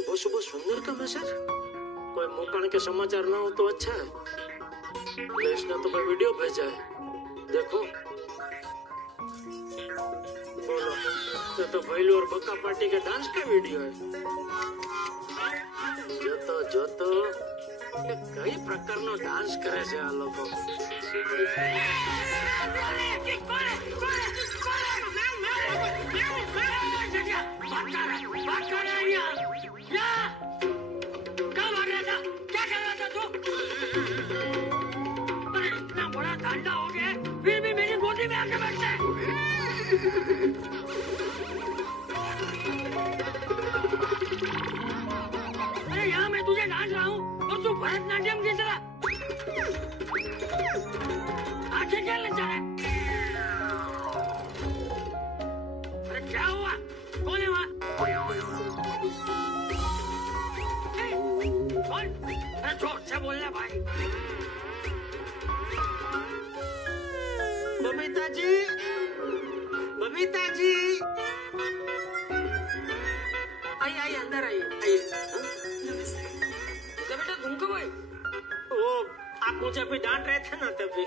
सुबह सुबह सुंदर का मैसेज। कोई मौका के समाचार ना हो तो अच्छा है। लेस ने तो कोई वीडियो भेजा है, देखो। बोलो, ये तो भैलू और बक्का पार्टी के डांस का वीडियो है। जो तो कई प्रकारનો डांस કરે છે આ લોકો। ठंडा हो गया फिर भी मेरी गोदी में आके बैठता है। अरे यहाँ मैं तुझे डांट रहा हूँ और तू भरतनाट्यम की तरह आंखें क्या लग जा रहा है? अरे क्या हुआ? कौन है वहाँ? कौन? अरे जोर से बोलना भाई। बबीता जी, बबीता जी, आइए अंदर आइए। तो बेटा तुम कब आए? वो आप मुझे अभी डांट रहे थे ना तभी।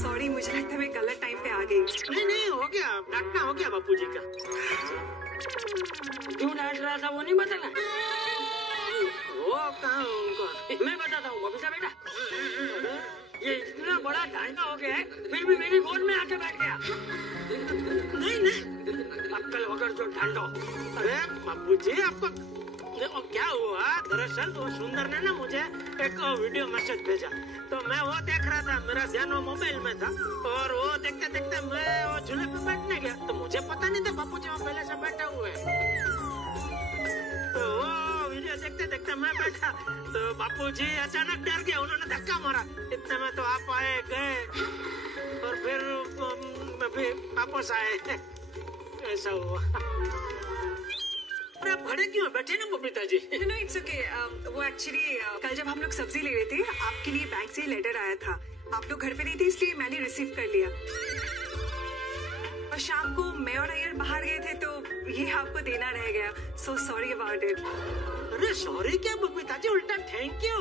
सॉरी, मुझे लगता है मैं गलत टाइम पे आ गई। नहीं हो गया, डांटना हो गया बापू जी का। क्यों डांट रहा था वो नहीं बताना? वो कहाँ उनको? मैं बताता हूँ बबीता बेटा। ये इतना बड़ा डांडा हो गया है फिर भी मेरी गोद में आके बैठ गया। नहीं अक्कल वगैरह जो डांडो। अरे बापू जी, आपको देखो क्या हुआ। दरअसल वो सुंदर ने ना मुझे एक वीडियो मैसेज भेजा, तो मैं वो देख रहा था। मेरा ध्यान वो मोबाइल में था और वो देखते देखते मैं वो झूले पे बैठने गया, तो मुझे पता नहीं था बापू जी वहाँ पहले से बैठे हुए हैं। तो वो वीडियो देखते देखते मैं बैठा, तो बापू जी अचानक डर गए, उन्होंने धक्का मारा। इतने में तो आप आए गए और फिर अभी वापस आए। ऐसा हुआ। अरे बड़े क्यों बैठे ना Babita ji? No it's okay. वो एक्चुअली कल जब हम लोग सब्जी ले रहे थे, आपके लिए बैंक से लेटर आया था। आप लोग घर पे नहीं थे इसलिए मैंने रिसीव कर लिया। और शाम को मैं और अय्यर बाहर गए थे तो ये आपको देना रह गया। So sorry about it. अरे सॉरी क्या बबीता जी, उल्टा थैंक यू।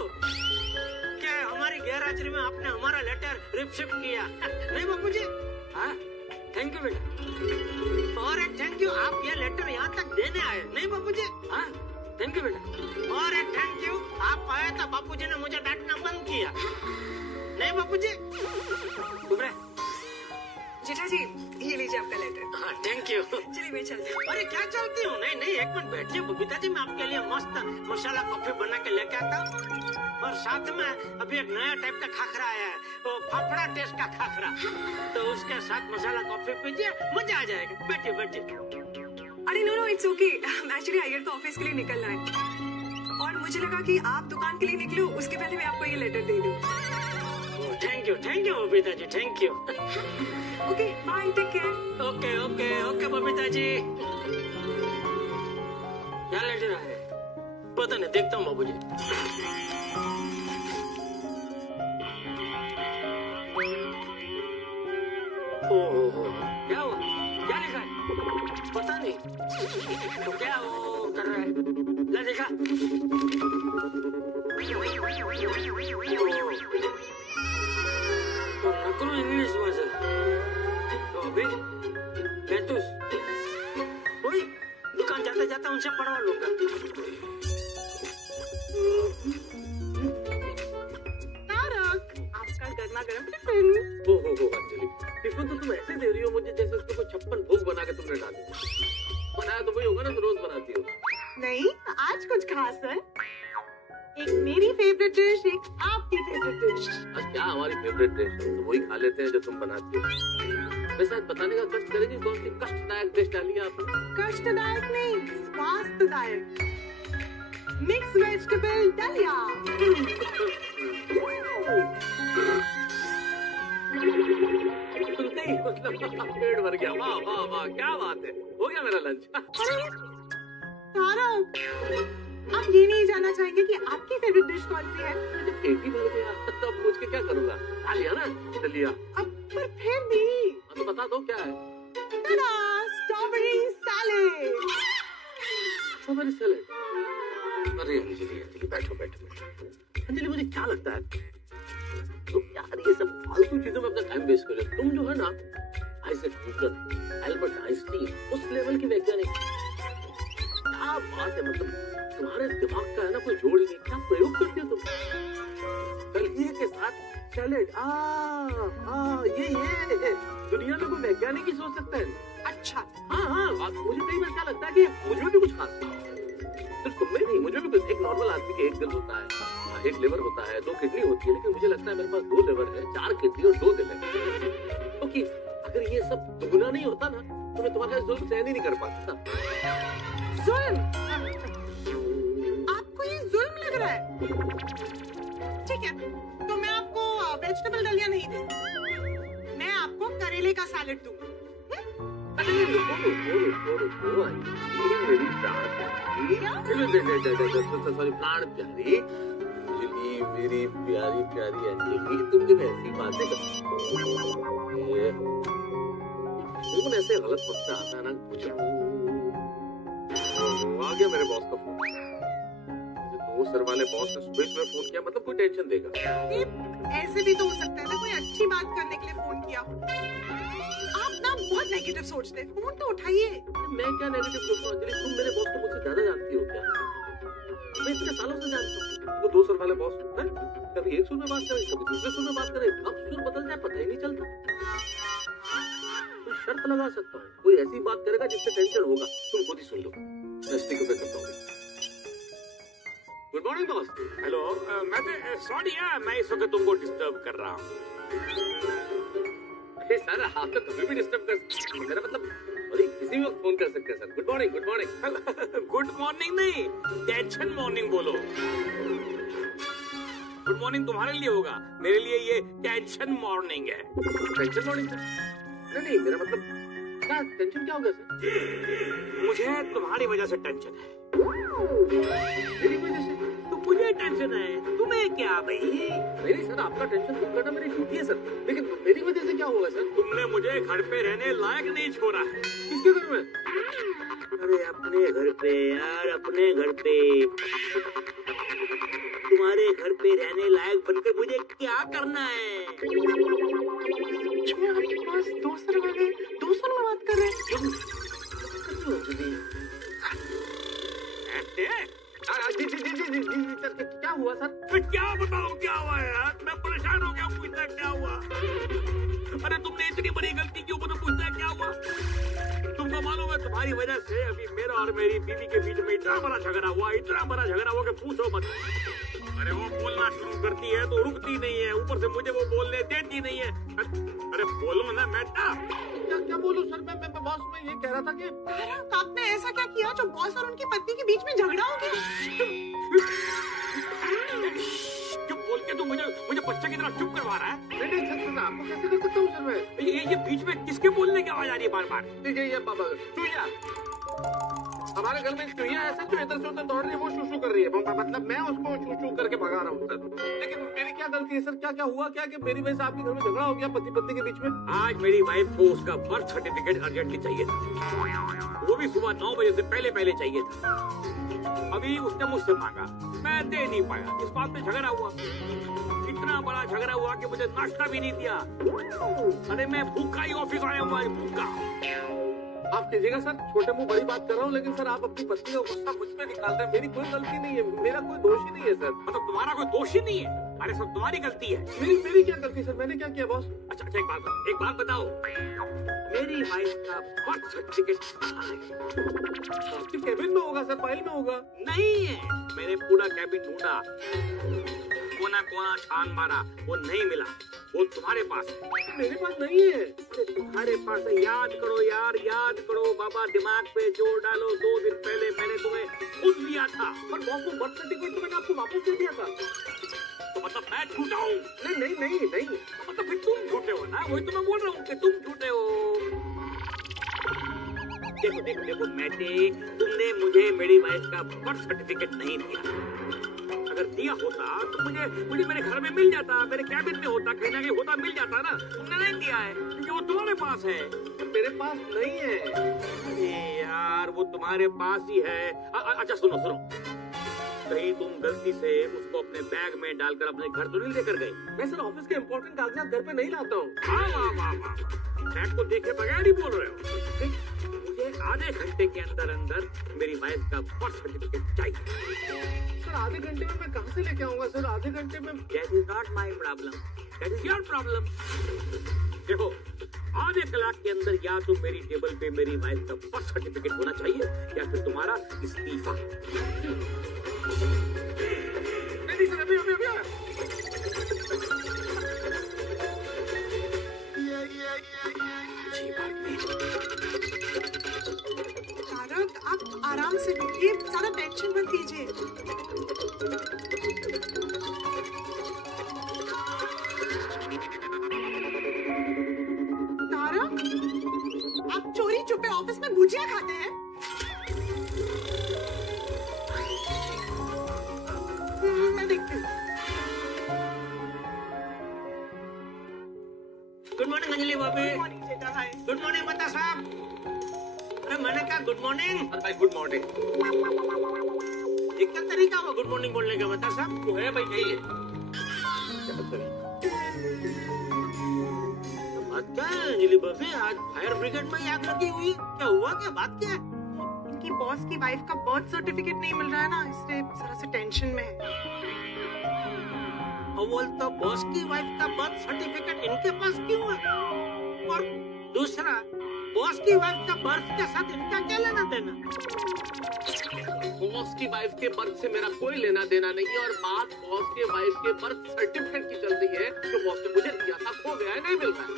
क्या हमारी गैरहाजिरी में आपने हमारा लेटर रिसीव किया? नहीं बापू जी? हाँ थैंक यू बेटा। और एक थैंक यू, आप ये लेटर यहाँ तक देने आए। नहीं बापू जी? हाँ थैंक यू बेटा। और एक थैंक यू, आप आए तो बापू जी ने मुझे डांटना बंद किया। नहीं बापू जी? जेठा जी ये लीजिए आपका लेटर। हाँ थैंक यू। चलिए मैं चलती हूँ। अरे क्या चलती हूँ? नहीं एक मिनट बैठिए बबीता जी, मैं आपके लिए मस्त मसाला कॉफी बना के लेके आता हूँ। और साथ में अभी एक नया टाइप का खाखरा आया है, वो फाफड़ा टेस्ट का खाखरा, तो उसके साथ मसाला कॉफी पीजिए, मजा आ जाएगा। बैठिए बैठिए। अरे no it's okay. Actually Iyer तो ऑफिस के लिए निकलना है और मुझे लगा कि आप दुकान के लिए निकलो, उसके पहले मैं आपको ये लेटर दे दूँ। Thank you Babita ji, thank you. Okay bye, take care. Okay Babita ji. क्या लेटर आया? पता नहीं, देखता हूँ बाबू जी। ओहो, क्या हुआ? क्या लिखा है? पता नहीं। तो क्या वो कर रहा है? ला देखा। तो नकलो इंग्लिश में से। तो अभी 35 वही दुकान जाते जाते उनसे पढ़वा लूंगा। आपका गर्मा गर्म टिफिन। हो अंजलि, टिफिन तो तुम ऐसे दे रही हो मुझे जैसे उसको कोई 56 भोग बना के तुमने डाली। बनाया तो वही होगा ना जो रोज बनाती हो। नहीं, आज कुछ खास है। एक मेरी फेवरेट डिश, एक आपकी फेवरेट डिश। आज क्या हमारी फेवरेट डिश है, तो वही खा लेते हैं जो तुम बनाती हो। वैसे आज बताने का कष्ट करेंगे, कौन सी कष्टदायक डिश डाली है आपने? कष्टदायक नहीं, स्वास्थ्यदायक। मिक्स वेजिटेबल दलिया। नहीं मतलब पेट भर गया। वाह वाह वाह, क्या बात है, हो गया मेरा लंच। तारक, आप ये नहीं जानना चाहेंगे कि आपकी फेवरेट डिश कौन सी है? जब पेट ही भर गया तो अब पूछ के क्या करूंगा? खा लिया ना दलिया। अब पर फिर भी तो बता दो क्या है? Strawberry salad. Strawberry salad? अरे अंजलि अंजलि बैठो बैठो बैठो। अंजलि मुझे क्या लगता है तुम यार ये सब फालतू चीजों में अपना टाइम वेस्ट कर रहे हो। तुम जो है ना आइजैक न्यूटन, एल्बर्ट आइंस्टीन उस लेवल की वैज्ञानिक। क्या बात है, मतलब तुम्हारे दिमाग का है ना कोई जोड़ ही नहीं। क्या प्रयोग करते हो तुम? दलिया के साथ सैलेड, ये दुनिया में कोई वैज्ञानिक ही सोच सकता है। अच्छा हाँ मुझे कई बार क्या लगता है कि मुझे भी कुछ खास सिर्फ तुम्हें नहीं, मुझे भी कुछ। एक नॉर्मल आदमी के एक दिल होता है, एक लिवर होता है, 2 किडनी होती है, लेकिन मुझे लगता है मेरे पास 2 लिवर है, 4 किडनी और 2 दिल है। क्योंकि अगर ये सब दुगना नहीं होता ना तो मैं तुम्हारे साथ जुल्म सहन ही नहीं कर पाता। जुल्म? आपको ये जुल्म लग रहा है? ठीक है, तो मैं आपको वेजिटेबल दलिया नहीं दूंगी, मैं आपको करेले का सैलेड दूंगी। अरे रुको मेरी प्राण प्यारी, सॉरी प्राण प्यारी अंजलि, मेरी प्यारी प्यारी अंजलि, तुम जब ऐसी बातें करती ऐसे गलत वक्त आता है ना कुछ। आ गया मेरे बॉस का फोन। 2 सर वाले बॉस ने सुबह सुबह फोन किया, मतलब कोई टेंशन देगा। ऐसे भी तो हो सकता है ना कोई अच्छी बात करने के लिए फोन किया। आप ना बहुत नेगेटिव सोचते हैं, फोन तो उठाइए। मैं क्या नेगेटिव सोचता हूँ अंजलि, तुम मेरे बॉस को मुझसे ज्यादा जानती हो क्या? मैं इतने सालों से जानता हूँ। वो 2 सर वाले बॉस है, कभी एक सुर में बात करे, कभी दूसरे सुर में बात करे, कब सुर बदल जाए पता ही नहीं चलता। तो शर्त लगा सकता हूँ, कोई ऐसी बात करेगा जिससे टेंशन होगा, तुम खुद ही सुन लो। मैं स्पीकर पे करता हूँ। Good morning boss. हेलो, मैं सॉरी यार, मैं इस वक्त तुमको डिस्टर्ब कर रहा हूँ। सर आप तो कभी भी डिस्टर्ब कर, मेरा मतलब अरे किसी भी वक्त फोन कर सकते हैं sir. Good morning good morning. Good morning नहीं, टेंशन मॉर्निंग बोलो। गुड मॉर्निंग तुम्हारे लिए होगा, मेरे लिए ये टेंशन मॉर्निंग है। Tension morning? नहीं मेरा मतलब क्या टेंशन क्या हो गया सर? मुझे तुम्हारी वजह से टेंशन है। मेरी वजह से? तो मुझे टेंशन है, तुम्हें क्या भाई? नहीं सर, आपका टेंशन दूर करना मेरी ड्यूटी है सर, लेकिन मेरी वजह से क्या होगा सर? तुमने मुझे घर पे रहने लायक नहीं छोड़ा है। किसके घर में? अरे अपने घर पे यार, अपने घर पे। तुम्हारे घर पे रहने लायक बनकर मुझे क्या करना है? जो आपके पास 2 सर वाले 2 सर में बात कर रहे हैं। जी सर, क्या हुआ सर? मैं क्या बताऊं क्या हुआ यार, मैं परेशान हो गया, पूछता क्या हुआ। अरे तुमने इतनी बड़ी गलती क्यों, तो पूछता क्या हुआ? तुमको मालूम है तुम्हारी वजह से अभी मेरा और मेरी बीवी के बीच में इतना बड़ा झगड़ा हुआ कि पूछो मत। अरे वो बोलना शुरू करती है तो रुकती नहीं है, ऊपर से मुझे वो बोलने देती नहीं है। अरे बोलो ना बेटा। क्या बोलूं सर? मैं बॉस में ये कह रहा था कि आपने ऐसा क्या किया जो बॉस और उनकी पत्नी के बीच में झगड़ा हो गया? चुप बोल के तू मुझे बच्चे की तरह चुप करवा रहा है। नहीं सर, आपको कैसे कर सकता हूँ सर मैं? ये बीच में किसके बोलने की आवाज आ रही है बार बार? ये बाबा चूहिया, हमारे घर में चूहिया है सर, जो इधर से उधर दौड़ रही है, वो शू कर रही है। मतलब मैं उसको शू करके भगा रहा हूँ सर। लेकिन मेरी क्या गलती है सर? क्या हुआ क्या कि मेरी वजह से आपके घर में झगड़ा हो गया पति पत्नी के बीच में? आज मेरी वाइफ को उसका बर्थ सर्टिफिकेट अर्जेंटली चाहिए था, वो भी सुबह 9 बजे से पहले चाहिए था। अभी उसने मुझसे मांगा, मैं दे नहीं पाया, इस बात पे झगड़ा हुआ। इतना बड़ा झगड़ा हुआ कि मुझे नाश्ता भी नहीं दिया। अरे मैं भूखा ही ऑफिस आया हूँ, भूखा। आप कीजिएगा सर, छोटे मुंह बड़ी बात कर रहा हूँ, लेकिन सर आप अपनी पत्नी का गुस्सा मुझ पे निकाल रहे हैं। मेरी कोई गलती नहीं है, मेरा कोई दोष ही नहीं है सर। मतलब तुम्हारा कोई दोष ही नहीं है? अरे सब तुम्हारी गलती है। मेरी क्या गलती सर? मैंने क्या किया बॉस? अच्छा एक बात बताओ, मेरी वाइफ का बर्थ सर्टिफिकेट आपके कैबिन में होगा सर, फाइल में होगा। नहीं है, मैंने पूरा कैबिन ढूंढा, कोना छान मारा, वो नहीं मिला। वो तुम्हारे पास है। मेरे पास नहीं है। तुम्हारे पास है, याद करो यार, याद करो बाबा, दिमाग पे जोर डालो। 2 दिन पहले मैंने तुम्हें खुद लिया था। पर बॉस को बर्थ सर्टिफिकेट तो मैंने आपको वापस दे दिया था। तो मतलब मैं झूठा हूँ? नहीं तो मतलब फिर तुम झूठे हो ना, वही तो मैं बोल रहा हूँ कि तुम झूठे हो। देखो मैंने, तुमने मुझे मेरी वाइफ का बर्थ सर्टिफिकेट नहीं दिया। अगर दिया होता तो मुझे मेरे घर में मिल जाता, मेरे कैबिन में होता, कहीं ना कहीं होता, मिल जाता ना। तुमने नहीं दिया है क्योंकि वो तुम्हारे पास है। मेरे पास नहीं है। अरे यार वो तुम्हारे पास ही है। अच्छा सुनो, कहीं तुम गलती से उसको अपने बैग में डालकर अपने घर तो नहीं लेकर गए? मैं सर ऑफिस के इम्पोर्टेंट कागजात घर पे नहीं लाता हूँ। वाह वाह वाह वाह, बैग को देखे बगैर ही बोल रहे हो। मुझे आधे घंटे के अंदर अंदर मेरी वाइफ का बर्थ सर्टिफिकेट चाहिए। सर आधे घंटे में मैं कहाँ से लेके आऊंगा सर? आधे घंटे में That is not my problem. That is your problem. देखो, आधे कलाक के अंदर या तो मेरी टेबल पे मेरी वाइफ का बर्थ सर्टिफिकेट होना चाहिए या फिर तुम्हारा इस्तीफा। नहीं सर, अभी अभी अभी तारक, आप आराम से लीजिए, ज्यादा टेंशन मत लीजिए। तारक, आप चोरी छुपे ऑफिस में भुजिया खाते हैं? मैं देखती हूँ। गुड मॉर्निंग अंजलि भाभी। मॉर्निंग जेठा भाई। गुड मॉर्निंग बता साहब। अरे मैंने कहा गुड मॉर्निंग। भाई गुड मॉर्निंग। ये क्या तरीका हुआ गुड मॉर्निंग बोलने का बता साहब? तो है भाई, यही है। बात क्या है अंजलि भाभी? आज फायर ब्रिगेड में आग लगी हुई है। क्या हुआ, क्या बात क्या है? इनकी बॉस की वाइफ का बर्थ सर्टिफिकेट नहीं मिल रहा है ना, इसलिए जरा से टेंशन में है। अव्वल तो बॉस की वाइफ का बर्थ सर्टिफिकेट इनके पास क्यों है? और दूसरा, बॉस की वाइफ का बर्थ के साथ इनका क्या लेना देना? बॉस की वाइफ के बर्थ से मेरा कोई लेना देना नहीं है, और बात बॉस के वाइफ के बर्थ सर्टिफिकेट की चल रही है जो बॉस ने मुझे दिया था, खो गया है, नहीं मिल रहा है।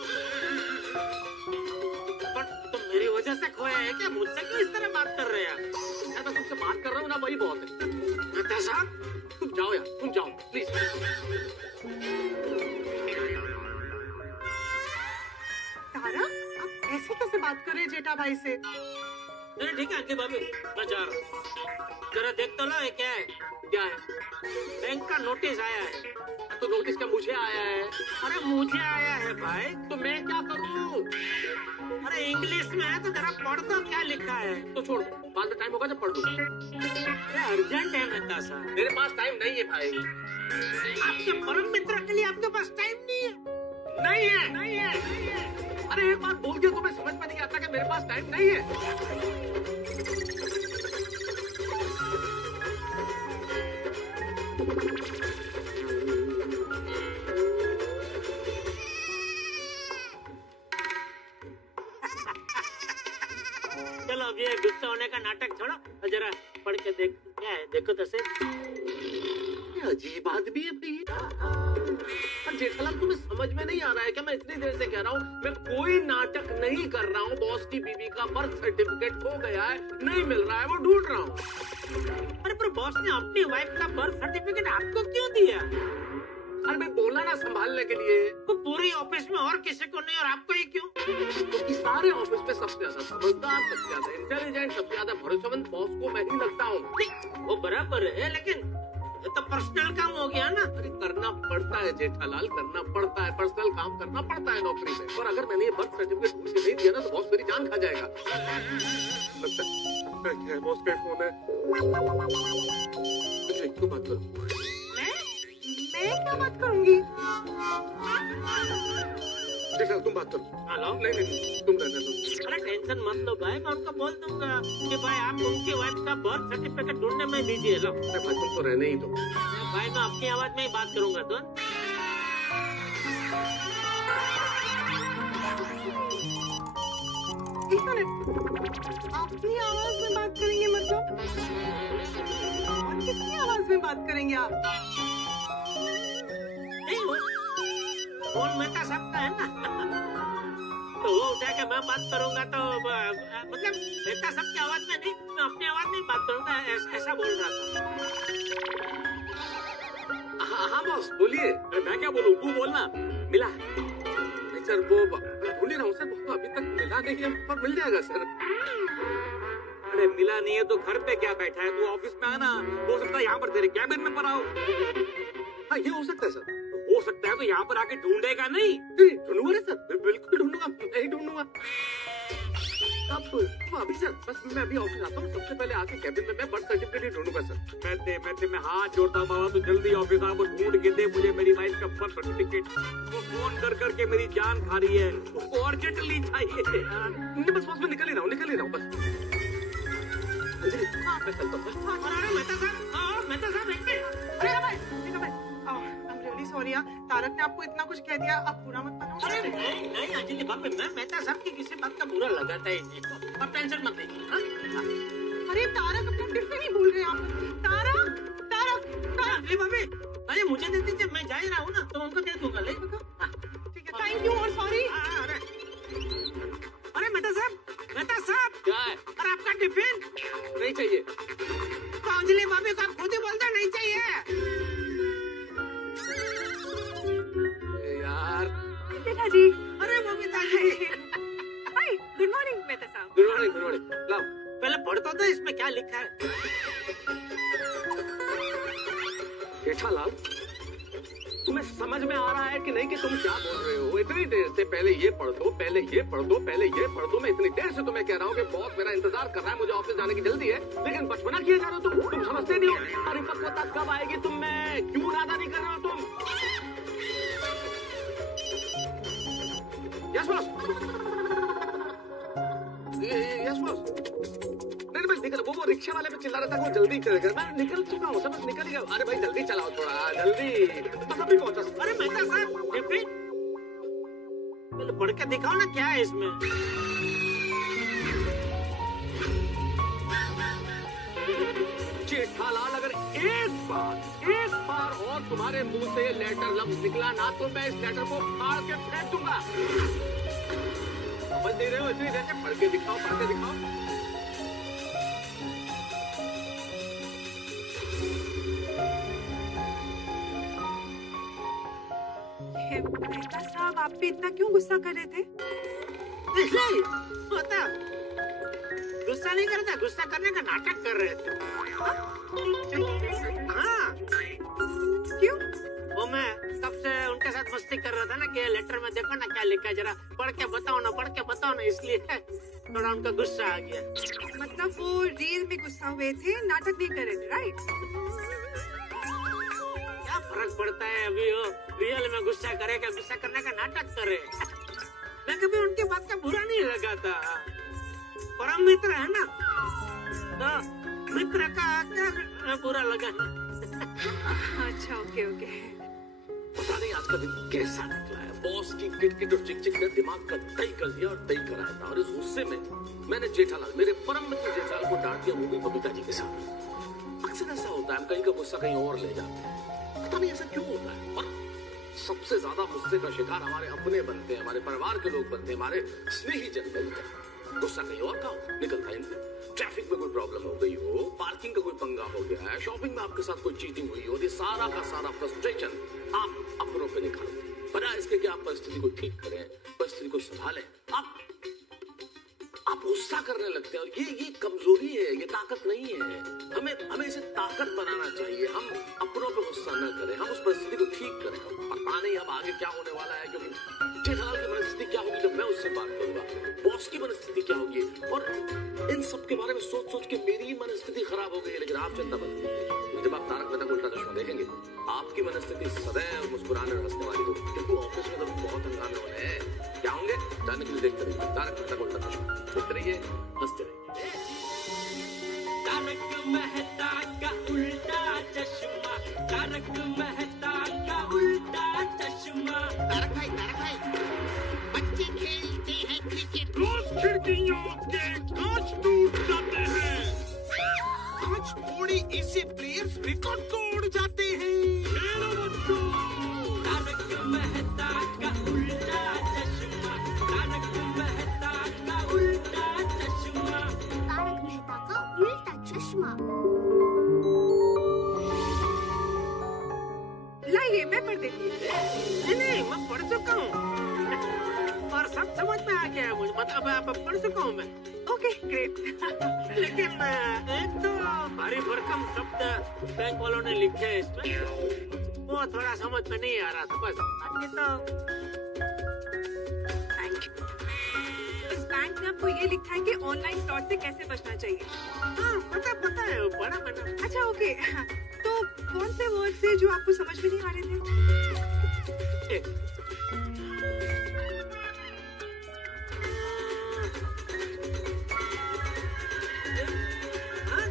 पर तुम मेरी वजह से खोया है क्या? मुझसे क्यों इस तरह बात कर रहे हैं? मैं तो तुमसे बात कर रहा हूँ ना, वही बहुत है। बता साहब, तुम जाओ यार, तुम जाओ प्लीज। तारा, आप ऐसे कैसे बात कर रहे हैं जेठा भाई से? चलो ठीक है अंजलि भाभी, मैं जा रहा हूँ। जरा देख तो लो ये क्या है? क्या है? बैंक का नोटिस आया है। तो नोटिस क्या मुझे आया है? अरे मुझे आया है भाई। तो मैं क्या करूँ? अरे इंग्लिश में है तो जरा पढ़ दो क्या लिखा है। तो छोड़ दो, बाद में टाइम होगा जब पढ़ लूंगा। अरे अर्जेंट है मेहता साहब। मेरे पास टाइम नहीं है भाई। आपके परम मित्र के लिए आपके पास टाइम नहीं है? नहीं है, नहीं है, नहीं है। अरे एक बात बोल दिया तो मैं समझ में नहीं आता कि मेरे पास टाइम नहीं है। चलो अब ये गुस्सा होने का नाटक छोड़ो और जरा पढ़ के देख क्या है, देखो तो सही। अजीब आदमी है भाई। जेठालाल, तुम्हें समझ में नहीं आ रहा है क्या? मैं इतनी देर से कह रहा हूँ, मैं कोई नाटक नहीं कर रहा हूँ। बॉस की बीवी का बर्थ सर्टिफिकेट खो गया है, नहीं मिल रहा है, वो ढूंढ रहा हूँ। अरे पर बॉस ने अपनी वाइफ का बर्थ सर्टिफिकेट आपको क्यों दिया? अरे मैं बोला ना संभालने के लिए। तो पूरी ऑफिस में और किसी को नहीं और आपको ही क्यों? क्योंकि सारे ऑफिस में सबसे ज्यादा समझदार, सबसे ज्यादा इंटेलिजेंट, सबसे ज्यादा भरोसेमंद बॉस को मैं ही लगता हूँ। नहीं, वो बराबर है लेकिन ये तो पर्सनल काम हो गया ना। अरे करना पड़ता है जेठालाल, करना पड़ता है, पर्सनल काम करना पड़ता है नौकरी में। और अगर मैंने ये बर्थ सर्टिफिकेट मुझे नहीं दिया ना तो बॉस मेरी जान खा जाएगा। लगता है बॉस का फोन है। क्यों बात करूं? मैं क्या बात करूंगी? जेठालाल तुम बात करो। हेलो। नहीं, तुम रहने दो। अरे टेंशन मत लो भाई, मैं उनको बोल दूंगा कि भाई आप उनकी वाइफ का बर्थ सर्टिफिकेट ढूंढने में दीजिए। लो अरे भाई तुम तो रहने ही दो। भाई, मैं अपनी आवाज में ही बात करूंगा। तो एक मिनट, अपनी आवाज में बात करेंगे मतलब? और किसकी आवाज में बात करेंगे आप? नहीं, फोन मेहता साहब का है ना, तो वो उठा के मैं बात करूंगा तो मतलब मेहता साहब की आवाज में नहीं, मैं अपनी आवाज में ही बात करूंगा, ऐसा बोल रहा था। हाँ बॉस बोलिए। अरे मैं क्या बोलूं, तू बोलना। मिला नहीं सर, वो ढूंढ ही रहा हूँ सर, वो अभी तक मिला नहीं है, पर मिल जाएगा सर। अरे मिला नहीं है तो घर पे क्या बैठा है? तू ऑफिस में आना, हो सकता है यहाँ पर तेरे कैबिन में पड़ा हो। हाँ ये हो सकता है सर। हो सकता है तो यहाँ पर आके ढूंढेगा नहीं। ढूंढूंगा ना सर, बिल्कुल ढूंढूंगा, नहीं ढूंढूंगा। अब अभी सर बस मैं अभी ऑफिस आता हूँ, सबसे पहले आके कैबिन में मैं बर्थ सर्टिफिकेट ही ढूंढूंगा सर। मैं हाथ जोड़ता हूँ बाबा, तो जल्दी ऑफिस आ और ढूंढ के दे मुझे मेरी वाइफ का बर्थ सर्टिफिकेट। वो फोन कर करके मेरी जान खा रही है, उसको अर्जेंटली चाहिए। नहीं बस मैं निकल ही रहा हूँ बस। अंजलि मैं चलता हूँ। अरे मेहता साहब एक मिनट। अरे भाई I'm really sorry यार, तारक ने आपको इतना कुछ कह दिया, आप बुरा मत मानो। अरे नहीं अंजलि भाभी, मैं मेहता साहब की किसी बात का बुरा लगाता ही नहीं, आप टेंशन मत लीजिए। हाँ? अरे तारक अपना टिफिन ही भूल गए आप। तारक अंजलि भाभी, अरे मुझे दे दीजिए, मैं जा ही रहा हूँ ना, तो उनको दे दूंगा। ले ठीक है, थैंक यू और सॉरी। अरे मेहता साहब क्या है? अरे आपका टिफिन नहीं चाहिए। तो अंजलि भाभी को आप खुद ही बोलते नहीं चाहिए। यार बेटा जी। अरे बबीता जी, हाय, गुड मॉर्निंग मेहता साहब। Good morning. लाओ पहले पढ़ तो दो इसमें क्या लिखा है। जेठालाल, तुम्हें समझ में आ रहा है कि नहीं कि तुम क्या बोल रहे हो? इतनी देर से पहले ये पढ़ दो, पहले ये पढ़ दो, पहले ये पढ़ दो। मैं इतनी देर से तुम्हें कह रहा हूँ कि बॉस मेरा इंतजार कर रहा है, मुझे ऑफिस जाने की जल्दी है, लेकिन बचपना किए जा रहे हो तुम समझते नहीं हो। परिपक्वता कब आएगी तुम में क्यों अदा नहीं कर रहे हो तुम? Yes boss. Yes boss. नहीं बस निकल, वो रिक्शा वाले पे चिल्ला रहा था, वो जल्दी चलेगा। मैं निकल चुका हूँ, सब निकल गया। अरे भाई जल्दी चलाओ थोड़ा, जल्दी। बस अभी पहुंचा। अरे मेहता साहब टिफिन पहले पढ़ के दिखाओ ना, क्या है इसमें। जेठालाल, अगर एक बार और तुम्हारे मुंह से लेटर लफ्ज निकला ना, तो मैं इस लेटर को फाड़ के फेंक दूंगा। समझ नहीं रहे हो? इतनी देर से पढ़ के दिखाओ। मेहता साहब, आप पे इतना क्यों गुस्सा कर रहे थे? नहीं होता, गुस्सा नहीं करता, गुस्सा करने का नाटक कर रहे थे। हाँ क्यों? वो मैं तब से उनके साथ मस्ती कर रहा था ना कि लेटर में देखो ना क्या लिखा है, जरा पढ़ के बताओ ना, इसलिए थोड़ा उनका गुस्सा आ गया। मतलब वो रियल में गुस्सा हुए थे, नाटक नहीं कर रहे थे, राइट? क्या फर्क पड़ता है अभी, वो रियल में गुस्सा करेगा, गुस्सा करने का नाटक करे। मैं कभी उनकी बात का बुरा नहीं लगाता, परम मित्र है ना, तो मित्र का क्या बुरा लगा। अच्छा, ओके। पता नहीं आज का दिन कैसा निकला है। बॉस की किटकिट और चिक ने दिमाग का तय कर दिया और तय कराया था, और इस गुस्से में मैंने जेठालाल, मेरे परम मित्र जेठालाल को डांट दिया, वो भी बबीता जी के साथ। अक्सर ऐसा होता है, हम कहीं का गुस्सा कहीं और ले जाते हैं, पता नहीं ऐसा क्यों होता है। और सबसे ज्यादा गुस्से का शिकार हमारे अपने बनते हैं, हमारे परिवार के लोग बनते हैं, हमारे स्नेही जन बनते हैं। गुस्सा कहीं और का हो निकलता है इनका। ट्रैफिक में कोई प्रॉब्लम हो गई हो, पार्किंग का कोई पंगा हो गया है, शॉपिंग में आपके साथ कोई चीटिंग हुई हो, ये सारा का सारा फ्रस्ट्रेशन आप अपनों पे निकालते हैं। बजाय इसके कि आप परिस्थिति को ठीक करें, परिस्थिति को संभालें, आप गुस्सा करने लगते हैं। और ये कमजोरी है, ये ताकत नहीं है। हमें इसे ताकत बनाना चाहिए। हम अपनों पे गुस्सा न करें, हम उस परिस्थिति को ठीक करें। पता नहीं अब आगे क्या होने वाला है, क्योंकि जेठालाल की मनस्थिति क्या होगी जब मैं उससे बात करूंगा, बॉस की मनस्थिति क्या होगी, और इन सब के बारे में सोच के मेरी ही मनस्थिति खराब हो गई है। लेकिन आप चिंता मत कीजिए, जब आप तारक मेहता का उल्टा चश्मा देखेंगे, आपकी मनस्थिति सदैव मुस्कुराने और हंसने वाली होगी, क्योंकि ऑफिस में तो बहुत हंगामे होने हैं। क्या होंगे जानने के लिए देखते रहिए तारक मेहता का उल्टा चश्मा। देखते रहिए, हंसते रहिए। तारक मेहता का उल्टा चश्मा, तारक मेहता का उल्टा चश्मा। तारक भाई, बच्चे खेलते हैं क्रिकेट, रोज खिड़कियों के कांच टूट जाते हैं, कांच तोड़े ऐसे प्लेयर्स रिकॉर्ड तोड़ जाते हैं। खेलो बच्चों। तारक मेहता का उल्टा चश्मा, तारक मेहता का उल्टा चश्मा। तारक मेहता का उल्टा चश्मा। लाइए, मैं पढ़ देती हूँ। नहीं, मैं पढ़ चुका हूँ और सब समझ में आ गया है मुझे, मतलब अब पढ़ चुका हूँ मैं। Okay, great. लेकिन एक तो भारी भरकम शब्द बैंक वालों ने लिखे हैं इसमें। वो थोड़ा समझ में नहीं आ रहा था बस, बाकी तो थैंक यू। इस बैंक में आपको ये लिखा है कि ऑनलाइन फ्रॉड से कैसे बचना चाहिए। हाँ पता है, बड़ा मैंने। अच्छा ओके, तो कौन से वर्ड थे जो आपको समझ में नहीं आ रहे थे? एक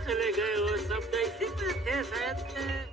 चले गए वो शब्द इसी में थे शायद।